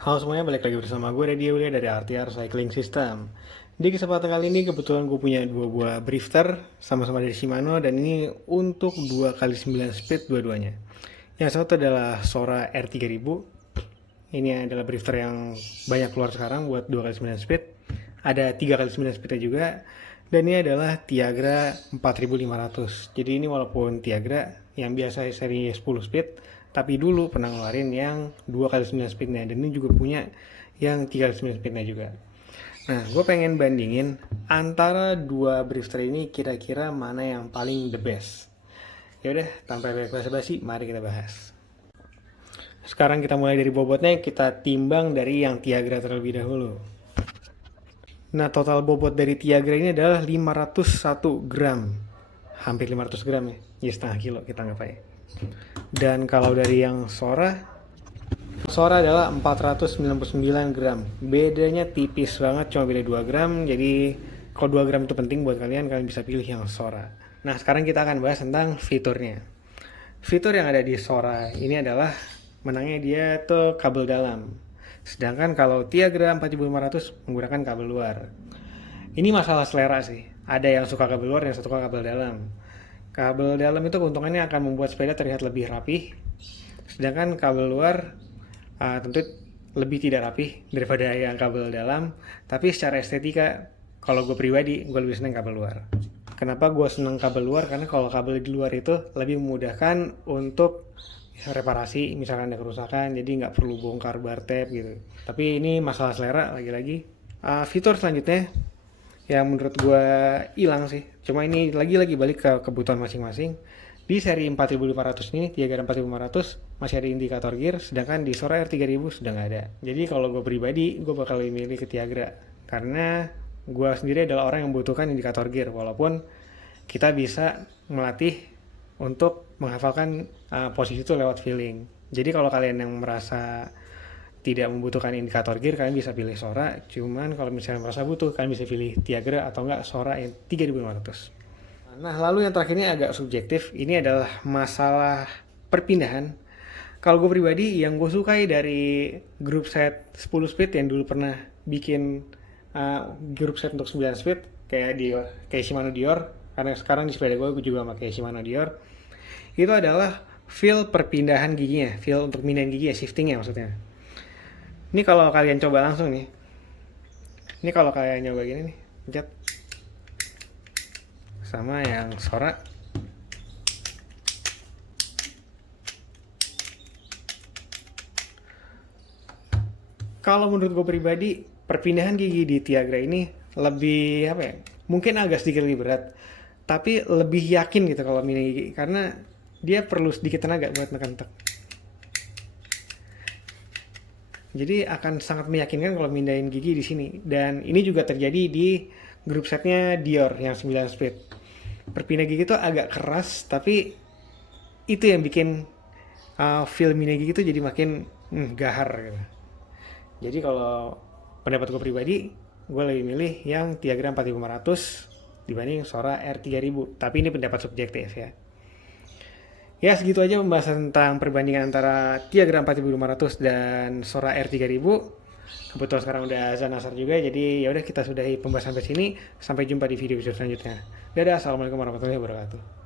Halo semuanya, balik lagi bersama gue Raditya Wilya dari RTR Cycling System. Di kesempatan kali ini kebetulan gue punya dua buah drifter sama-sama dari Shimano, dan ini untuk 2x9 speed dua-duanya. Yang satu adalah Sora R3000. Ini adalah drifter yang banyak keluar sekarang buat 2x9 speed. Ada 3x9 speednya juga. Dan ini adalah Tiagra 4500. Jadi ini walaupun Tiagra yang biasa seri 10 speed, tapi dulu pernah ngeluarin yang 2x9 speednya, dan ini juga punya yang 3x9 speednya juga. Nah, gue pengen bandingin antara dua drifter ini, kira-kira mana yang paling the best. Yaudah, tanpa banyak basa-basi, mari kita bahas. Sekarang kita mulai dari bobotnya, kita timbang dari yang Tiagra terlebih dahulu. Nah, total bobot dari Tiagra ini adalah 501 gram. Hampir 500 gram ya. Ya setengah kilo kita anggap aja. Dan kalau dari yang Sora adalah 499 gram. Bedanya tipis banget, cuma beda 2 gram. Jadi kalau 2 gram itu penting buat kalian bisa pilih yang Sora. Nah, sekarang kita akan bahas tentang fiturnya. Fitur yang ada di Sora ini adalah menangnya dia tuh kabel dalam. Sedangkan kalau Tiagra 4500 menggunakan kabel luar. Ini masalah selera sih. Ada yang suka kabel luar, yang suka kabel dalam. Kabel dalam itu keuntungannya akan membuat sepeda terlihat lebih rapih. Sedangkan kabel luar tentu lebih tidak rapih daripada yang kabel dalam. Tapi secara estetika, kalau gue pribadi, gue lebih seneng kabel luar. Kenapa gue seneng kabel luar? Karena kalau kabel di luar itu lebih memudahkan untuk reparasi, misalkan ada kerusakan, jadi nggak perlu bongkar bar tape gitu. Tapi ini masalah selera lagi-lagi. Fitur selanjutnya yang menurut gue hilang sih, cuma ini lagi-lagi balik ke kebutuhan masing-masing. Di seri 4500 ini, Tiagra 4500 masih ada indikator gear, sedangkan di Sora R3000 sudah nggak ada. Jadi kalau gue pribadi, gue bakal lebih milih ke Tiagra, karena gue sendiri adalah orang yang membutuhkan indikator gear, walaupun kita bisa melatih untuk menghafalkan posisi itu lewat feeling. Jadi kalau kalian yang merasa tidak membutuhkan indikator gear, kalian bisa pilih Sora. Cuman kalau misalnya merasa butuh, kalian bisa pilih Tiagra atau enggak Sora yang 3500. Nah, lalu yang terakhir ini agak subjektif. Ini adalah masalah perpindahan. Kalau gue pribadi, yang gue sukai dari grup set 10 speed yang dulu pernah bikin grup set untuk 9 speed, kayak Shimano Dior, karena sekarang di sepeda gue juga pakai Shimano Dior, itu adalah feel perpindahan giginya, feel untuk mindahin gigi ya, shiftingnya maksudnya. Ini kalau kalian coba langsung nih, ini kalau kalian nyoba gini nih, pencet, sama yang Sora, kalau menurut gue pribadi, perpindahan gigi di Tiagra ini lebih apa ya, mungkin agak sedikit lebih berat, tapi lebih yakin gitu kalau mindahin gigi, karena dia perlu sedikit tenaga buat neken tek. Jadi akan sangat meyakinkan kalau mindahin gigi di sini. Dan ini juga terjadi di grup setnya Dior yang 9 speed. Perpindah gigi itu agak keras, tapi itu yang bikin feel mindahin gigi itu jadi makin gahar gitu. Jadi kalau pendapat gue pribadi, gue lebih milih yang Tiagra 4500 dibanding Sora R3000. Tapi ini pendapat subjektif ya. Ya, segitu aja pembahasan tentang perbandingan antara Tiagra 4500 dan Sora R3000. Kebetulan sekarang udah azan asar juga, jadi ya udah kita sudahi pembahasan sampai sini. Sampai jumpa di video selanjutnya. Dadah, assalamualaikum warahmatullahi wabarakatuh.